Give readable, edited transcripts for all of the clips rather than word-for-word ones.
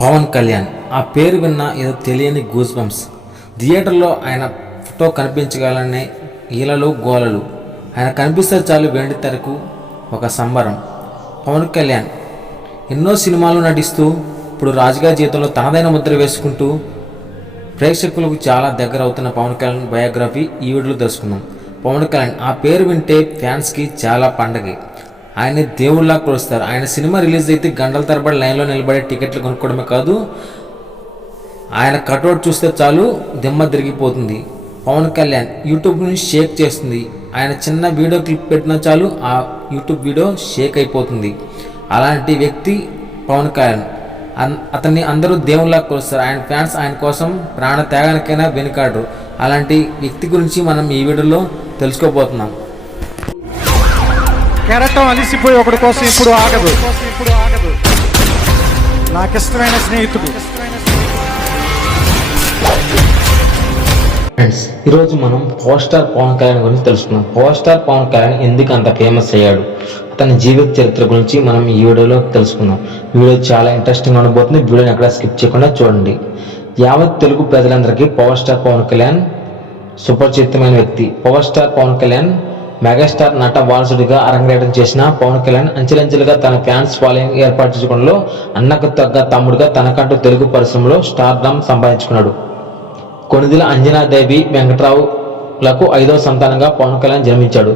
పవన్ కళ్యాణ్ ఆ పేరు విన్న ఏదో తెలియని గూస్ బంప్స్. థియేటర్లో ఆయన ఫోటో కనిపించగలనే ఈలలు గోలలు. ఆయన కనిపిస్తే చాలు వెండి తెరకు ఒక సంబరం. పవన్ కళ్యాణ్ ఎన్నో సినిమాలు నటిస్తూ ఇప్పుడు రాజకీయ జీవితంలో తనదైన ముద్ర వేసుకుంటూ ప్రేక్షకులకు చాలా దగ్గర అవుతున్న పవన్ కళ్యాణ్ బయోగ్రఫీ ఈ వీడియోలో తెలుసుకుందాం. పవన్ కళ్యాణ్ ఆ పేరు వింటే ఫ్యాన్స్కి చాలా పండగ. ఆయన దేవుళ్ళలా కొలుస్తారు. ఆయన సినిమా రిలీజ్ అయితే గంటల తరబడి లైన్లో నిలబడే టికెట్లు కొనుక్కోవడమే కాదు, ఆయన కట్అవుట్ చూస్తే చాలు దిమ్మ తిరిగిపోతుంది. పవన్ కళ్యాణ్ యూట్యూబ్ని షేక్ చేస్తుంది. ఆయన చిన్న వీడియో క్లిప్ పెట్టినా చాలు ఆ యూట్యూబ్ వీడియో షేక్ అయిపోతుంది. అలాంటి వ్యక్తి పవన్ కళ్యాణ్. అతన్ని అందరూ దేవుళ్ళలా కొలుస్తారు. ఆయన ఫ్యాన్స్ ఆయన కోసం ప్రాణ త్యాగానికైనా వెనుకాడరు. అలాంటి వ్యక్తి గురించి మనం ఈ వీడియోలో తెలుసుకోబోతున్నాం. కెరటం అలిసిపోయి ఒకటి కోసం ఇప్పుడు ఆగదు. నాకిష్టమైన స్నేహితుడు. ఫ్రెండ్స్, ఈరోజు మనం పవర్ స్టార్ పవన్ కళ్యాణ్ గురించి తెలుసుకున్నాం. పవర్ స్టార్ పవన్ కళ్యాణ్ ఎందుకు అంత ఫేమస్ అయ్యాడు, అతని జీవిత చరిత్ర గురించి మనం ఈ వీడియోలో తెలుసుకుందాం. వీడియో చాలా ఇంట్రెస్టింగ్ ఉండబోతుంది. వీడియోని ఎక్కడ స్కిప్ చేయకుండా చూడండి. యావత్ తెలుగు ప్రజలందరికీ పవర్ స్టార్ పవన్ కళ్యాణ్ సుపరిచితమైన వ్యక్తి. Power star Pawan Kalyan megastar నట వారసుడిగా అరంగేటం చేసిన పవన్ కళ్యాణ్ అంచెలంచెలుగా తన ఫ్యాన్స్ ఫాలోయింగ్ ఏర్పాటు చేసుకోవడంలో అన్నకు తగ్గ తమ్ముడుగా తనకంటూ తెలుగు పరిశ్రమలో స్టార్డమ్ సంపాదించుకున్నాడు. కొణిదెల అంజనాదేవి వెంకట్రావులకు 5వ సంతానంగా పవన్ కళ్యాణ్ జన్మించాడు.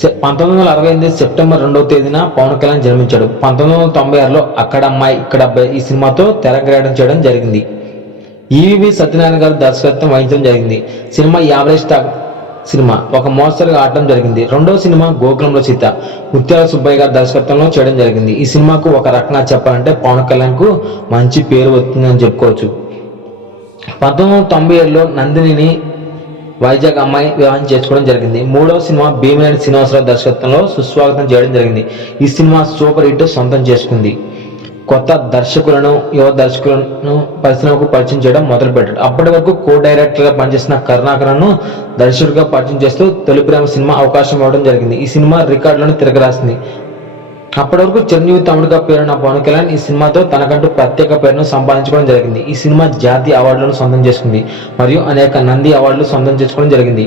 1968 సెప్టెంబర్ 2వ తేదీన పవన్ కళ్యాణ్ జన్మించాడు. 1996లో అక్కడ అమ్మాయి ఇక్కడ అబ్బాయి ఈ సినిమాతో తెరగ్రేయడం చేయడం జరిగింది. ఈవీవి సత్యనారాయణ గారు దర్శకత్వం వహించడం జరిగింది. సినిమా యావరేజ్ స్టాక్ సినిమా, ఒక మోస్తరుగా ఆడటం జరిగింది. రెండవ సినిమా గోకులంలో సీత ముత్యాల సుబ్బయ్య గారి దర్శకత్వంలో చేయడం జరిగింది. ఈ సినిమాకు ఒక రకంగా చెప్పాలంటే పవన్ కళ్యాణ్ కు మంచి పేరు వస్తుందని చెప్పుకోవచ్చు. 1997లో నందినిని వైజాగ్ అమ్మాయి వివాహం చేసుకోవడం జరిగింది. మూడవ సినిమా భీమినేని శ్రీనివాసరావు దర్శకత్వంలో సుస్వాగతం చేయడం జరిగింది. ఈ సినిమా సూపర్ హిట్ సొంతం చేసుకుంది. కొత్త దర్శకులను యువ దర్శకులను పరిశ్రమకు పరిచయం చేయడం మొదలుపెట్టాడు. అప్పటి వరకు కో డైరెక్టర్గా పనిచేసిన కరుణాకరన్ను దర్శకుడిగా పరిచయం చేస్తూ తొలి ప్రేమ సినిమా అవకాశం ఇవ్వడం జరిగింది. ఈ సినిమా రికార్డులను తిరగరాసింది. అప్పటి వరకు చిరంజీవి తమ్ముడిగా పేరున్న పవన్ కళ్యాణ్ ఈ సినిమాతో తనకంటూ ప్రత్యేక పేరును సంపాదించుకోవడం జరిగింది. ఈ సినిమా జాతీయ అవార్డులను సొంతం చేసుకుంది మరియు అనేక నంది అవార్డులు సొంతం చేసుకోవడం జరిగింది.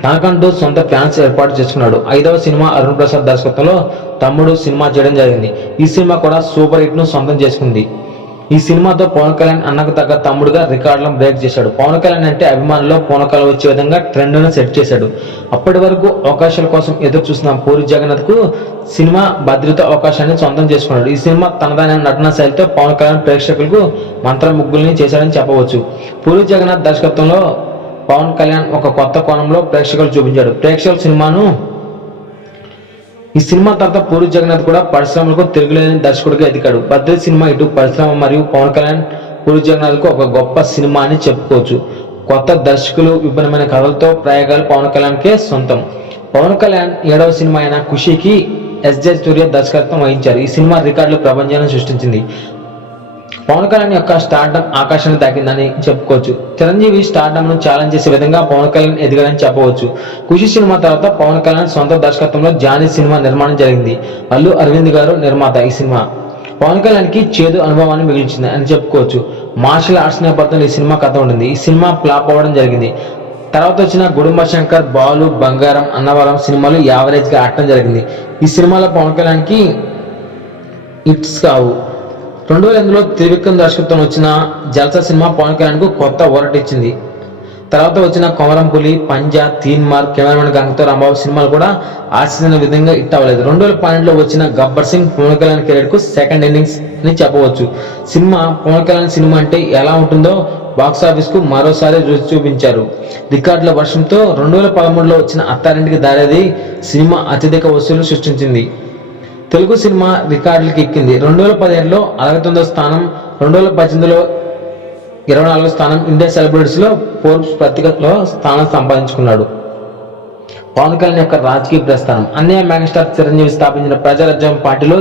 తనకంటూ సొంత ఫ్యాన్స్ ఏర్పాటు చేసుకున్నాడు. 5వ సినిమా అరుణ్ ప్రసాద్ దర్శకత్వంలో తమ్ముడు సినిమా చేయడం జరిగింది. ఈ సినిమా కూడా సూపర్ హిట్ ను సొంతం చేసుకుంది. ఈ సినిమాతో పవన్ కళ్యాణ్ అన్నకు తగ్గ తమ్ముడుగా రికార్డులను బ్రేక్ చేశాడు. పవన్ కళ్యాణ్ అంటే అభిమానుల్లో పూనకాలు వచ్చే విధంగా ట్రెండ్ను సెట్ చేశాడు. అప్పటి వరకు అవకాశాల కోసం ఎదురు చూసిన పూరి జగన్నాథ్ కు సినిమా భద్రత అవకాశాన్ని సొంతం చేసుకున్నాడు. ఈ సినిమా తనదైన నటన శైలితో పవన్ కళ్యాణ్ ప్రేక్షకులకు మంత్రముగ్గుల్ని చేశాడని చెప్పవచ్చు. పూరి జగన్నాథ్ దర్శకత్వంలో పవన్ కళ్యాణ్ ఒక కొత్త కోణంలో ప్రేక్షకులు చూపించాడు. ఈ సినిమా తర్వాత పూరి జగన్నాథ్ కూడా పరిశ్రమలకు తిరుగులేని దర్శకుడిగా ఎదిగాడు. బద్రీ సినిమా ఇటు పరిశ్రమ మరియు పవన్ కళ్యాణ్ పూరి జగన్నాథ్కు ఒక గొప్ప సినిమా అని చెప్పుకోవచ్చు. కొత్త దర్శకులు, విభిన్నమైన కథలతో ప్రయోగాలు పవన్ కళ్యాణ్కే సొంతం. పవన్ కళ్యాణ్ 7వ సినిమా అయిన ఖుషీకి ఎస్జే సూర్య దర్శకత్వం వహించారు. ఈ సినిమా రికార్డులు ప్రపంచాన్ని సృష్టించింది. పవన్ కళ్యాణ్ యొక్క స్టార్డమ్ ఆకాశాన్ని తాకిందని చెప్పుకోవచ్చు. చిరంజీవి స్టార్డమ్ ను ఛాలెంజ్ చేసే విధంగా పవన్ కళ్యాణ్ ఎదిగాడని చెప్పవచ్చు. ఖుషి సినిమా తర్వాత పవన్ కళ్యాణ్ సొంత దర్శకత్వంలో జానీ సినిమా నిర్మాణం జరిగింది. అల్లు అరవింద్ గారు నిర్మాత. ఈ సినిమా పవన్ కళ్యాణ్ కి చేదు అనుభవాన్ని మిగిల్చింది అని చెప్పుకోవచ్చు. మార్షల్ ఆర్ట్స్ నేపథ్యంలో ఈ సినిమా కథ ఉంటుంది. ఈ సినిమా ఫ్లాప్ అవ్వడం జరిగింది. తర్వాత వచ్చిన గుడుంబ శంకర్, బాలు, బంగారం, అన్నవరం సినిమాలు యావరేజ్ గా ఆడటం జరిగింది. ఈ సినిమాలో పవన్ కళ్యాణ్ కి హిట్స్ కావు. 2008లో త్రివిక్రమ్ దర్శకత్వం వచ్చిన జల్సా సినిమా పవన్ కళ్యాణ్ కు కొత్త ఊరట ఇచ్చింది. తర్వాత వచ్చిన కొమరం పులి, పంజా, తీన్ మార్క్, కెమెరామెన్ గంగతో రాంబాబు సినిమాలు కూడా ఆశించిన విధంగా హిట్ అవ్వలేదు. 2012లో వచ్చిన గబ్బర్ సింగ్ పవన్ కళ్యాణ్ కెరీర్ కు సెకండ్ ఇన్నింగ్స్ అని చెప్పవచ్చు. సినిమా పవన్ కళ్యాణ్ సినిమా అంటే ఎలా ఉంటుందో బాక్సాఫీస్ కు మరోసారి రుచి చూపించారు. రికార్డుల వర్షంతో 2013లో వచ్చిన అత్తారింటికి దారేది సినిమా అత్యధిక వసూలు సృష్టించింది. తెలుగు సినిమా రికార్డులకి ఎక్కింది. 2017లో 69వ స్థానం, 2018లో 24వ స్థానం. ఇండియా సెలబ్రిటీస్ లో ఫోర్బ్స్ పత్రికలో స్థానం సంపాదించుకున్నాడు. పవన్ కళ్యాణ్ యొక్క రాజకీయ ప్రస్థానం. అన్నయ్య మెగాస్టార్ చిరంజీవి స్థాపించిన ప్రజారాజ్యం పార్టీలో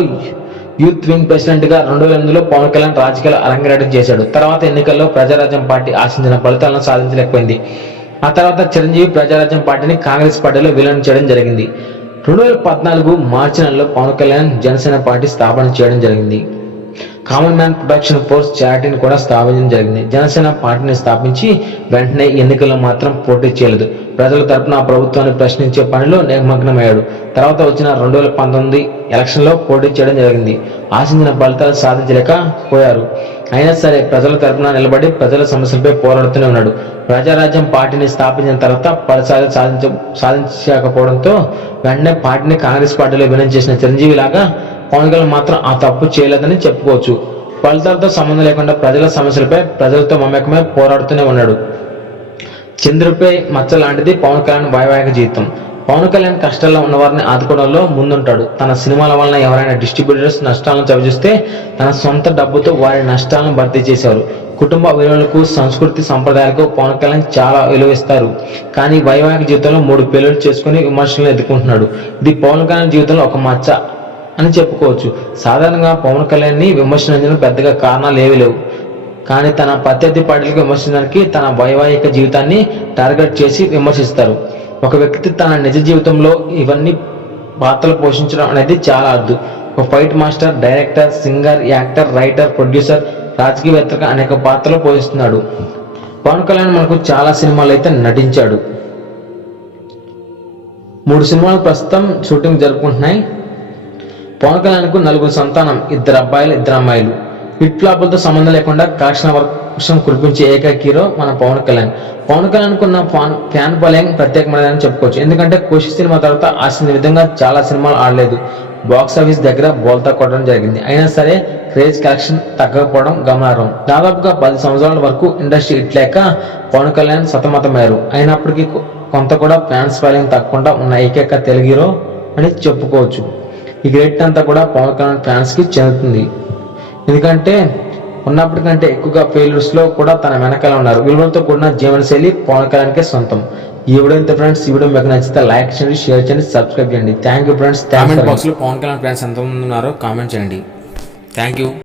యూత్ వింగ్ ప్రెసిడెంట్ గా 2008లో పవన్ కళ్యాణ్ రాజకీయాలు అరంగేటం చేశాడు. తర్వాత ఎన్నికల్లో ప్రజారాజ్యం పార్టీ ఆశించిన ఫలితాలను సాధించలేకపోయింది. ఆ తర్వాత చిరంజీవి ప్రజారాజ్యం పార్టీని కాంగ్రెస్ పార్టీలో విలీనం చేయడం జరిగింది. 2014 మార్చి నెలలో పవన్ కళ్యాణ్ జనసేన పార్టీ స్థాపన చేయడం జరిగింది. కామన్ మ్యాన్ ప్రొటెక్షన్ ఫోర్స్ చారిటీని కూడా స్థాపించడం జరిగింది. జనసేన పార్టీని స్థాపించి వెంటనే ఎన్నికల్లో మాత్రం పోటీ చేయలేదు. ప్రజల తరపున ప్రభుత్వాన్ని ప్రశ్నించే పనిలో నిమగ్నమయ్యాడు. తర్వాత వచ్చిన 2019 ఎలక్షన్లో పోటీ చేయడం జరిగింది. ఆశించిన ఫలితాలు సాధించలేకపోయారు. అయినా సరే ప్రజల తరపున నిలబడి ప్రజల సమస్యలపై పోరాడుతూనే ఉన్నాడు. ప్రజారాజ్యం పార్టీని స్థాపించిన తర్వాత ఫలితాలు సాధించకపోవడంతో వెంటనే పార్టీని కాంగ్రెస్ పార్టీలో విలీనం చేసిన చిరంజీవి లాగా పవన్ కళ్యాణ్ మాత్రం ఆ తప్పు చేయలేదని చెప్పుకోవచ్చు. ఫలితాలతో సంబంధం లేకుండా ప్రజల సమస్యలపై ప్రజలతో మమేకమై పోరాడుతూనే ఉన్నాడు. చంద్రుడిపై మచ్చ లాంటిది పవన్ కళ్యాణ్ వైవాహిక జీవితం. పవన్ కళ్యాణ్ కష్టాల్లో ఉన్న వారిని ఆదుకోవడంలో ముందుంటాడు. తన సినిమాల వలన ఎవరైనా డిస్ట్రిబ్యూటర్స్ నష్టాలను చవిచూస్తే తన సొంత డబ్బుతో వారి నష్టాలను భర్తీ చేసేవారు. కుటుంబ విలువలకు, సంస్కృతి సంప్రదాయాలకు పవన్ కళ్యాణ్ చాలా విలువిస్తారు. కానీ వైవాహిక జీవితంలో 3 పెళ్లిళ్ళు చేసుకుని విమర్శలను ఎదుర్కొంటున్నాడు. ఇది పవన్ కళ్యాణ్ జీవితంలో ఒక మచ్చ అని చెప్పుకోవచ్చు. సాధారణంగా పవన్ కళ్యాణ్ ని విమర్శించడానికి పెద్దగా కారణాలు ఏమీ లేవు. కానీ తన ప్రత్యర్థి పార్టీలకు విమర్శించడానికి తన వైవాహిక జీవితాన్ని టార్గెట్ చేసి విమర్శిస్తారు. ఒక వ్యక్తి తన నిజ జీవితంలో ఇవన్నీ పాత్రలు పోషించడం అనేది చాలా అద్దు. ఒక fight master, director, singer, actor, writer, producer, రాజకీయవేత్తగా అనేక పాత్రలు పోషిస్తున్నాడు. పవన్ కళ్యాణ్ మనకు చాలా సినిమాలు అయితే నటించాడు. 3 సినిమాలు ప్రస్తుతం షూటింగ్ జరుపుకుంటున్నాయి. పవన్ కళ్యాణ్కు 4 సంతానం, 2 అబ్బాయిలు 2 అమ్మాయిలు. హిట్ ఫ్లాపులతో సంబంధం లేకుండా కలెక్షన్ వర్షం కురిపించే ఏకైక హీరో మన పవన్ కళ్యాణ్. పవన్ కళ్యాణ్ కున్న ఫ్యాన్ ఫాలోయింగ్ ప్రత్యేకమైనదని చెప్పుకోవచ్చు. ఎందుకంటే ఖుషి సినిమా తర్వాత ఆశించిన విధంగా చాలా సినిమాలు ఆడలేదు. బాక్స్ ఆఫీస్ దగ్గర బోల్తా కొట్టడం జరిగింది. అయినా సరే క్రేజ్ కలెక్షన్ తగ్గకపోవడం గమనార్హం. దాదాపుగా 10 సంవత్సరాల వరకు ఇండస్ట్రీ ఇట్లేక పవన్ కళ్యాణ్ సతమతమయ్యారు. అయినప్పటికీ కొంత కూడా ఫ్యాన్స్ ఫాలోయింగ్ తగ్గకుండా ఉన్న ఏకైక తెలుగు హీరో అని చెప్పుకోవచ్చు. ఈ క్రెడిట్ అంతా కూడా పవన్ కళ్యాణ్ ఫ్యాన్స్ కి చెందుతుంది. ఎందుకంటే ఉన్నప్పటికంటే ఎక్కువగా ఫెయిల్యూర్స్ లో కూడా తన వెనకాల ఉన్నారు. విలువలతో కూడిన జీవనశైలి పవన్ కళ్యాణ్కే సొంతం. ఈ వీడియో ఇంత ఫ్రెండ్స్. ఈ వీడియో మీకు నచ్చితే లైక్ చేయండి, షేర్ చేయండి, సబ్స్క్రైబ్ చేయండి. Thank you friends. Comment box లో పవన్ కళ్యాణ్ ఫ్యాన్స్ ఎంతమంది ఉన్నారో కామెంట్ చేయండి. Thank you.